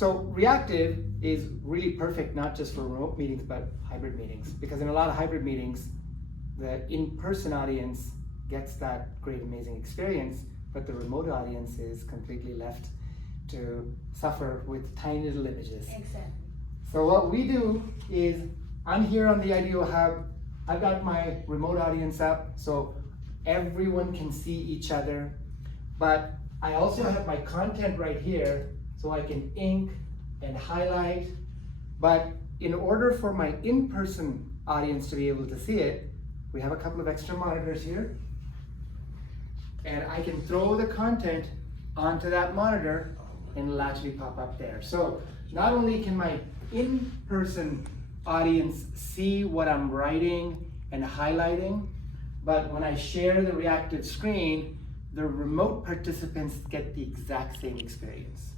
So Reactiv is really perfect, not just for remote meetings, but hybrid meetings. Because in a lot of hybrid meetings, the in-person audience gets that great, amazing experience, but the remote audience is completely left to suffer with tiny little images. Exactly. So what we do is, I'm here on the IDEO Hub, I've got my remote audience up, so everyone can see each other, but I also have my content right here, so I can ink and highlight. But in order for my in-person audience to be able to see it, we have a couple of extra monitors here, and I can throw the content onto that monitor and it'll actually pop up there. So not only can my in-person audience see what I'm writing and highlighting, but when I share the Reactiv screen, the remote participants get the exact same experience.